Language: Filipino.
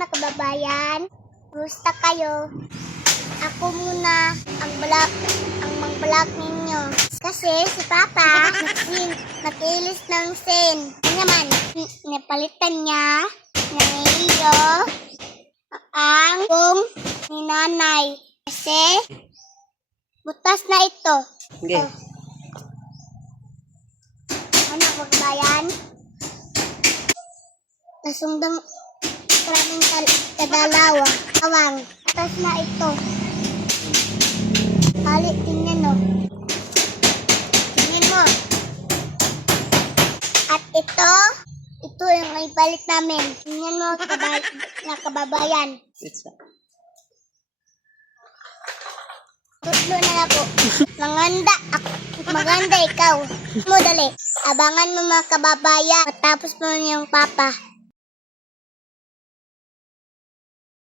mga kababayan. Gusto kayo? Ako muna ang mag-vlog ninyo. Kasi si Papa nakilis ng sin. Ano naman, napalitan niya ng iyo ang room ni nanay. Kasi butas na ito. Okay. Oh. Ano kababayan? Nasundang maraming kadalawa. Awang. Butas na ito. Halit, tingnan mo. Tingnan mo. At ito yung ibalik namin. Tingnan mo, kababayan. Tutlo na na po. Maganda ikaw. Mo dali. Abangan mo mga kababayan. Matapos mo yung Papa.